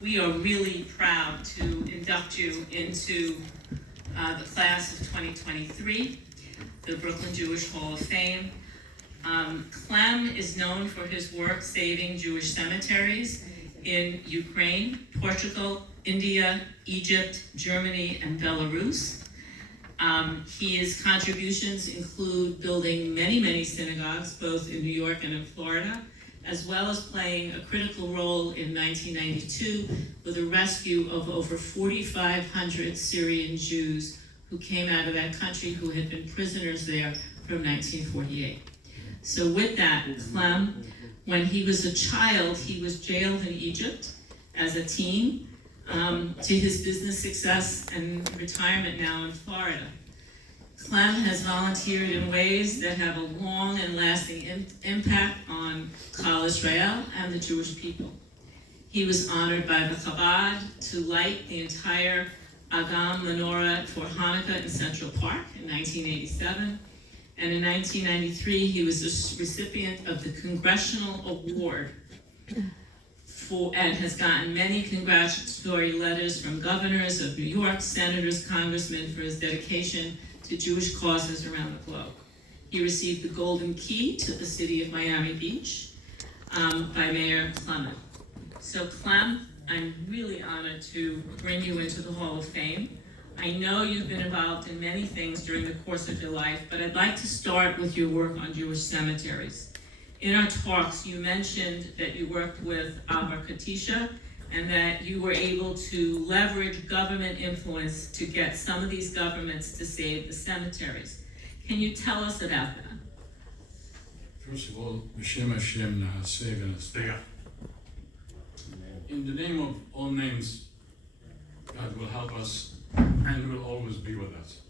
We are really proud to induct you into the class of 2023, the Brooklyn Jewish Hall of Fame. Clem is known for his work saving Jewish cemeteries in Ukraine, Portugal, India, Egypt, Germany, and Belarus. His contributions include building many synagogues, both in New York and in Florida, as well as playing a critical role in 1992 with the rescue of over 4,500 Syrian Jews who came out of that country who had been prisoners there from 1948. So with that, Clem, when he was a child, he was jailed in Egypt as a teen, to his business success and retirement now in Florida. Clem has volunteered in ways that have a long and lasting impact on Klal Israel and the Jewish people. He was honored by the Chabad to light the entire Agam menorah for Hanukkah in Central Park in 1987. And in 1993, he was the recipient of the Congressional Award and has gotten many congratulatory letters from governors of New York, senators, congressmen for his dedication to Jewish causes around the globe. He received the Golden Key to the city of Miami Beach by Mayor Clement. So Clem, I'm really honored to bring you into the Hall of Fame. I know you've been involved in many things during the course of your life, but I'd like to start with your work on Jewish cemeteries. In our talks, you mentioned that you worked with Abba Katisha and that you were able to leverage government influence to get some of these governments to save the cemeteries. Can you tell us about that? First of all, B'Shem Hashem Na'aseh V'Naseh. In the name of all names, God will help us and will always be with us.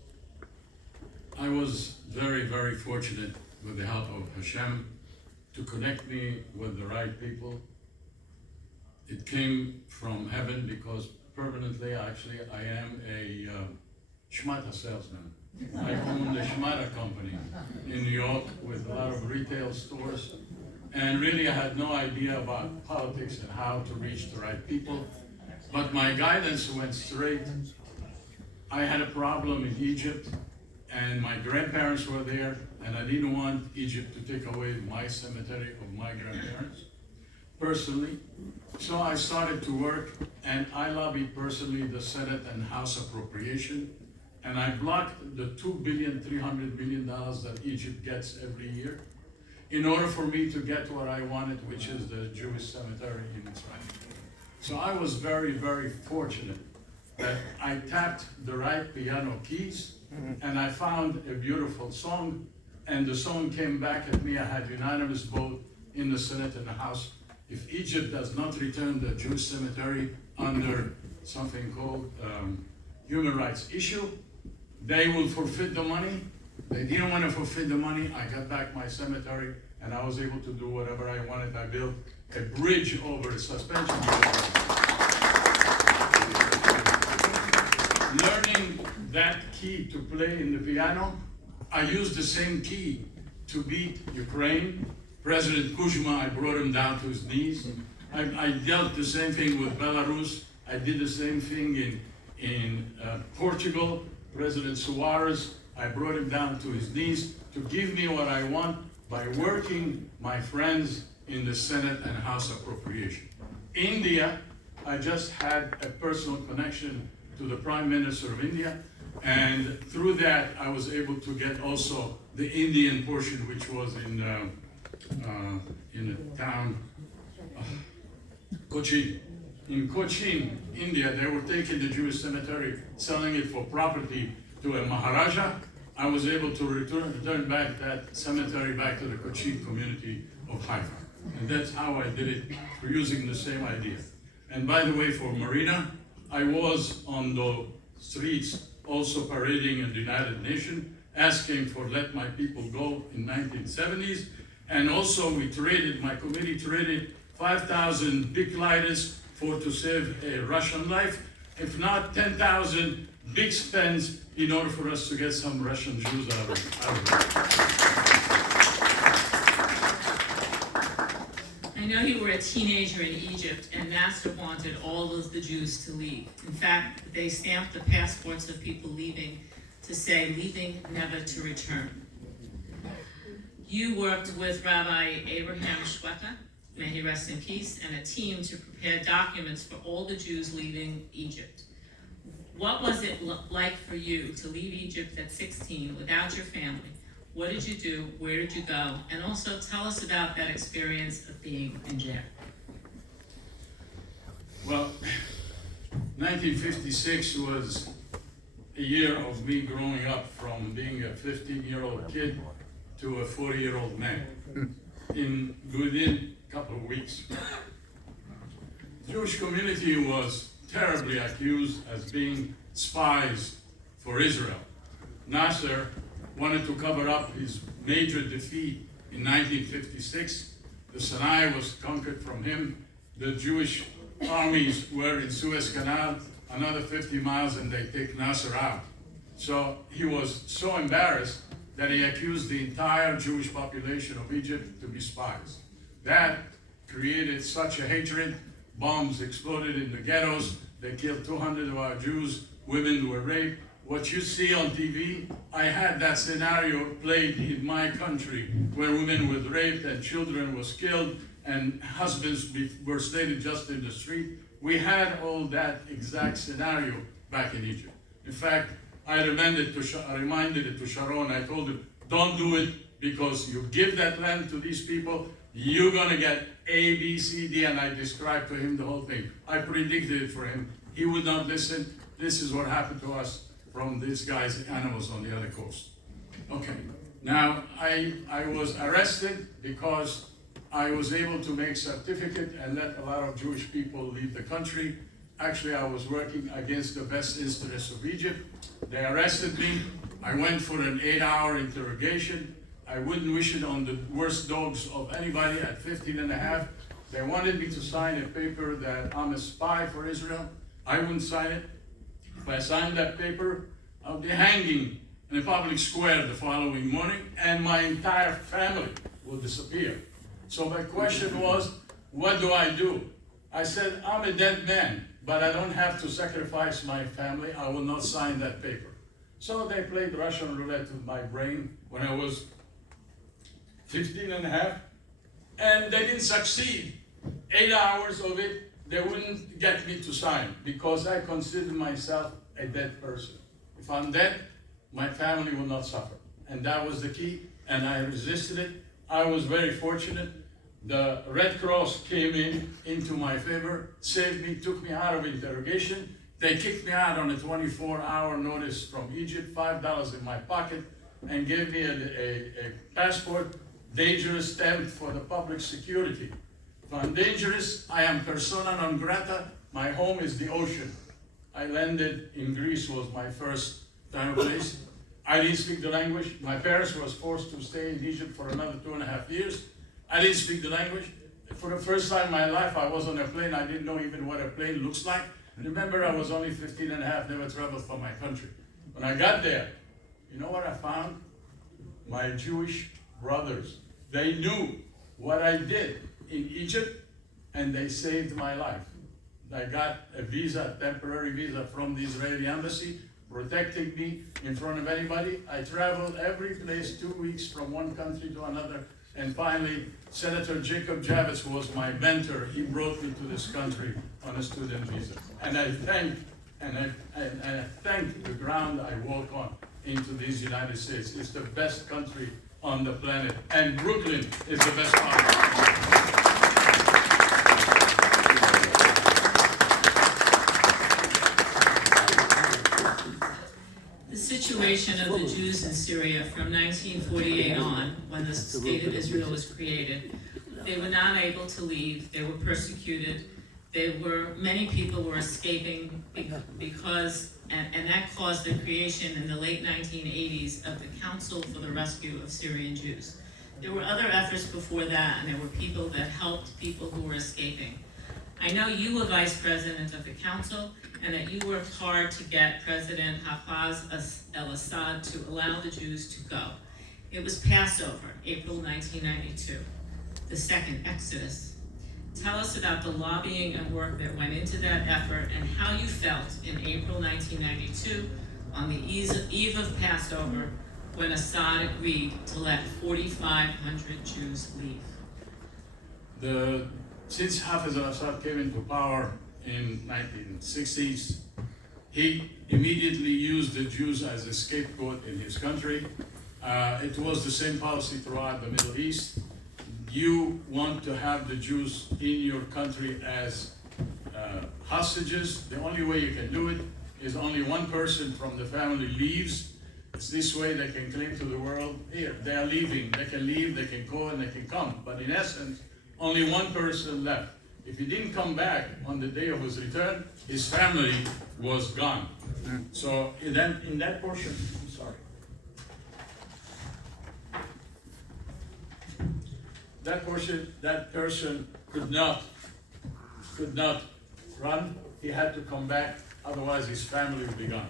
I was very fortunate with the help of Hashem to connect me with the right people. It came from heaven because permanently, actually, I am a shmata salesman. I own the Shmata company in New York with a lot of retail stores. And really, I had no idea about politics and how to reach the right people. But my guidance went straight. I had a problem in Egypt, and my grandparents were there, and I didn't want Egypt to take away my cemetery of my grandparents, personally. So I started to work, and I lobbied personally the Senate and House appropriation, and I blocked the $2.3 billion that Egypt gets every year in order for me to get what I wanted, which is the Jewish cemetery in Israel. So I was very fortunate that I tapped the right piano keys, and I found a beautiful song, and the song came back at me. I had unanimous vote in the Senate and the House. If Egypt does not return the Jewish cemetery under something called human rights issue, they will forfeit the money. They didn't want to forfeit the money. I got back my cemetery, and I was able to do whatever I wanted. I built a bridge over a suspension bridge. Learning that key to play in the piano, I used the same key to beat Ukraine. President Kuzma, I brought him down to his knees. I dealt the same thing with Belarus. I did the same thing in Portugal. President Suarez, I brought him down to his knees to give me what I want by working my friends in the Senate and House appropriation. India, I just had a personal connection to the Prime Minister of India, and through that I was able to get also the Indian portion, which was in the town Cochin. In Cochin, India, they were taking the Jewish cemetery, selling it for property to a Maharaja. I was able to return back that cemetery back to the Cochin community of Haifa. And that's how I did it, for using the same idea. And by the way, for Marina, I was on the streets also parading in the United Nations, asking for let my people go in 1970s. And also we traded, my committee traded 5,000 big lighters to save a Russian life. If not, 10,000 big spends in order for us to get some Russian Jews out of it. I know you were a teenager in Egypt, and Nasser wanted all of the Jews to leave. In fact, they stamped the passports of people leaving to say, leaving never to return. You worked with Rabbi Abraham Shweta, may he rest in peace, and a team to prepare documents for all the Jews leaving Egypt. What was it like for you to leave Egypt at 16 without your family? What did you do? Where did you go? And also tell us about that experience of being in jail. Well, 1956 was a year of me growing up from being a 15-year-old kid to a 40-year-old man within a couple of weeks. The Jewish community was terribly accused as being spies for Israel. Nasser wanted to cover up his major defeat in 1956. The Sinai was conquered from him. The Jewish armies were in Suez Canal, another 50 miles, and they take Nasser out. So he was so embarrassed that he accused the entire Jewish population of Egypt to be spies. That created such a hatred. Bombs exploded in the ghettos. They killed 200 of our Jews. Women were raped. What you see on TV, I had that scenario played in my country, where women were raped and children was killed and husbands were slated just in the street. We had all that exact scenario back in Egypt. In fact, I reminded it to Sharon. I told him, don't do it, because you give that land to these people, you're gonna get A, B, C, D, and I described to him the whole thing. I predicted it for him. He would not listen. This is what happened to us from these guys, animals on the other coast. Okay, now I was arrested because I was able to make certificate and let a lot of Jewish people leave the country. Actually, I was working against the best interests of Egypt. They arrested me. I went for an 8-hour interrogation. I wouldn't wish it on the worst dogs of anybody at 15 and a half. They wanted me to sign a paper that I'm a spy for Israel. I wouldn't sign it. If I signed that paper, I'll be hanging in a public square the following morning, and my entire family will disappear. So my question was, what do I do? I said, I'm a dead man, but I don't have to sacrifice my family. I will not sign that paper. So they played Russian roulette with my brain when I was 15 and a half, and they didn't succeed. 8 hours of it, they wouldn't get me to sign, because I consider myself a dead person. If I'm dead, my family will not suffer. And that was the key, and I resisted it. I was very fortunate. The Red Cross came into my favor, saved me, took me out of interrogation. They kicked me out on a 24-hour notice from Egypt, $5 in my pocket, and gave me a passport, dangerous stamp for the public security. If I'm dangerous, I am persona non grata. My home is the ocean. I landed in Greece, was my first time place. I didn't speak the language. My parents was forced to stay in Egypt for another 2.5 years. I didn't speak the language. For the first time in my life, I was on a plane. I didn't know even what a plane looks like. Remember, I was only 15 and a half, never traveled from my country. When I got there, you know what I found? My Jewish brothers. They knew what I did in Egypt, and they saved my life. I got a visa, a temporary visa from the Israeli embassy, protecting me in front of anybody. I traveled every place 2 weeks from one country to another. And finally, Senator Jacob Javits was my mentor. He brought me to this country on a student visa. And I thank the ground I walk on into these United States. It's the best country on the planet. And Brooklyn is the best part. The situation of the Jews in Syria from 1948 on, when the State of Israel was created, they were not able to leave. They were persecuted. Many people were escaping because, and that caused the creation in the late 1980s of the Council for the Rescue of Syrian Jews. There were other efforts before that, and there were people that helped people who were escaping. I know you were vice president of the council, and that you worked hard to get President Hafez al-Assad to allow the Jews to go. It was Passover, April 1992, the second Exodus. Tell us about the lobbying and work that went into that effort and how you felt in April 1992 on the eve of Passover when Assad agreed to let 4,500 Jews leave. Since Hafez al-Assad came into power in 1960s, he immediately used the Jews as a scapegoat in his country. It was the same policy throughout the Middle East. You want to have the Jews in your country as hostages. The only way you can do it is only one person from the family leaves. It's this way they can claim to the world, here, they are leaving, they can leave, they can go and they can come. But in essence, only one person left. If he didn't come back on the day of his return, his family was gone. So in that portion, I'm sorry. That portion, that person could not run. He had to come back, otherwise his family would be gone.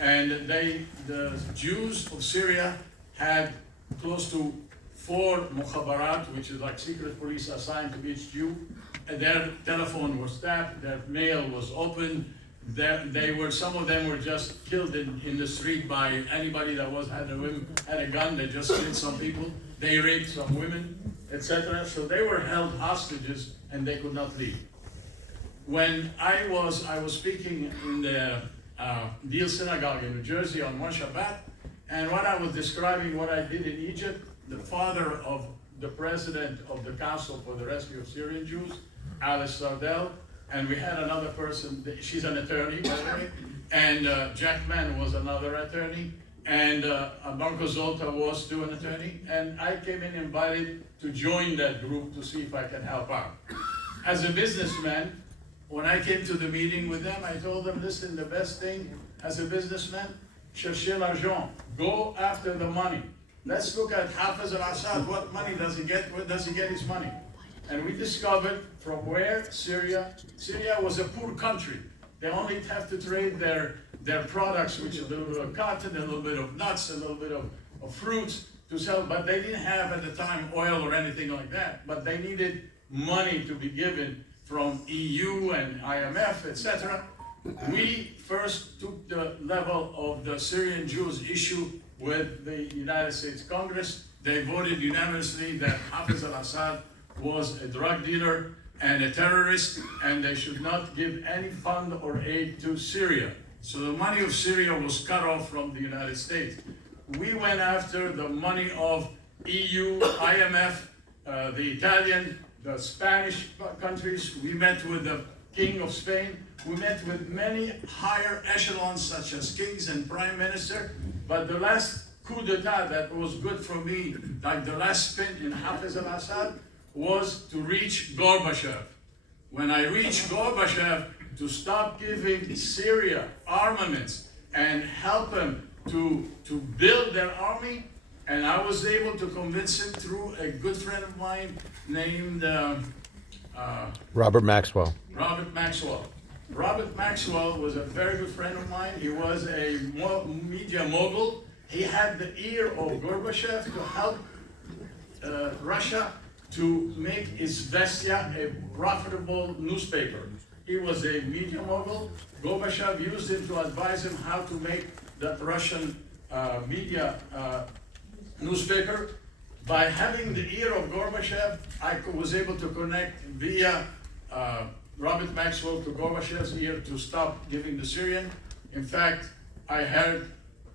And the Jews of Syria had close to 4 mukhabarat, which is like secret police assigned to each Jew. And their telephone was tapped, their mail was opened. Some of them were just killed in the street by anybody that had a gun. They just killed some people. They raped some women, etc. So they were held hostages and they could not leave. When I was speaking in the Deal Synagogue in New Jersey on one Shabbat, and when I was describing what I did in Egypt, the father of the president of the Council for the Rescue of Syrian Jews, Alice Sardell, and we had another person, she's an attorney, by the way, and Jack Mann was another attorney, and Marco Zolta was still an attorney, and I came in invited to join that group to see if I can help out. As a businessman, when I came to the meeting with them, I told them, listen, the best thing as a businessman, cherchez l'argent, go after the money. Let's look at Hafez al-Assad, what money does he get, where does he get his money? And we discovered from where Syria was a poor country. They only have to trade their products, which is a little bit of cotton, a little bit of nuts, a little bit of fruits to sell, but they didn't have at the time oil or anything like that, but they needed money to be given from EU and IMF, etc. We first took the level of the Syrian Jews issue with the United States Congress. They voted unanimously that Hafez al-Assad was a drug dealer and a terrorist, and they should not give any fund or aid to Syria. So the money of Syria was cut off from the United States. We went after the money of EU, IMF, the Italian, the Spanish countries. We met with the King of Spain. We met with many higher echelons such as kings and prime minister. But the last coup d'etat that was good for me, like the last spin in Hafez al-Assad, was to reach Gorbachev. When I reached Gorbachev to stop giving Syria armaments and help them to build their army, and I was able to convince him through a good friend of mine named Robert Maxwell. Robert Maxwell. Robert Maxwell was a very good friend of mine. He was a media mogul. He had the ear of Gorbachev to help Russia to make Izvestia a profitable newspaper. He was a media mogul. Gorbachev used him to advise him how to make that Russian media newspaper. By having the ear of Gorbachev, I was able to connect via Robert Maxwell to Gorbachev's ear to stop giving the Syrian. In fact, I heard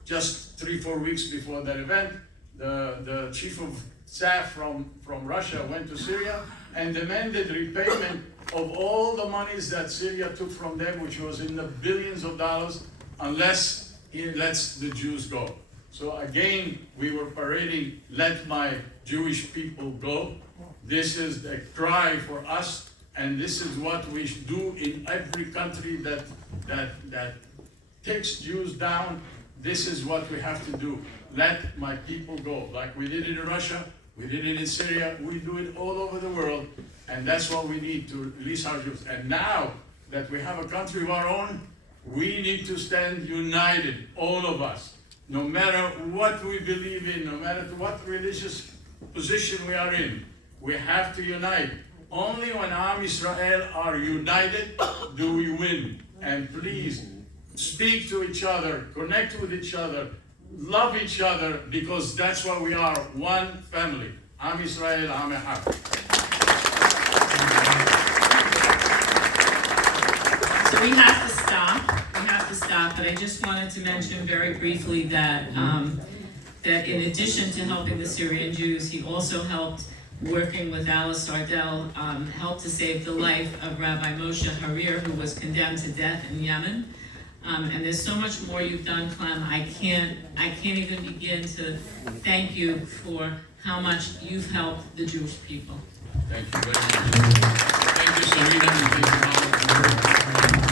just 3-4 weeks before that event, the chief of staff from Russia went to Syria and demanded repayment of all the monies that Syria took from them, which was in the billions of dollars, unless he lets the Jews go. So again, we were parading, let my Jewish people go. This is a cry for us, and this is what we should do in every country that takes Jews down. This is what we have to do. Let my people go. Like we did it in Russia, we did it in Syria, we do it all over the world, and that's what we need to release our Jews. And now that we have a country of our own, we need to stand united, all of us. No matter what we believe in, no matter what religious position we are in, we have to unite. Only when Am Israel are united do we win. And please, speak to each other, connect with each other, love each other, because that's what we are, one family. Am Israel, Am Echad. So we have to stop, but I just wanted to mention very briefly that that in addition to helping the Syrian Jews, he also helped, working with Alice Sardell, helped to save the life of Rabbi Moshe Harir, who was condemned to death in Yemen. And there's so much more you've done, Clem. I can't even begin to thank you for how much you've helped the Jewish people. Thank you very much. Thank you, Serena, and thank you all.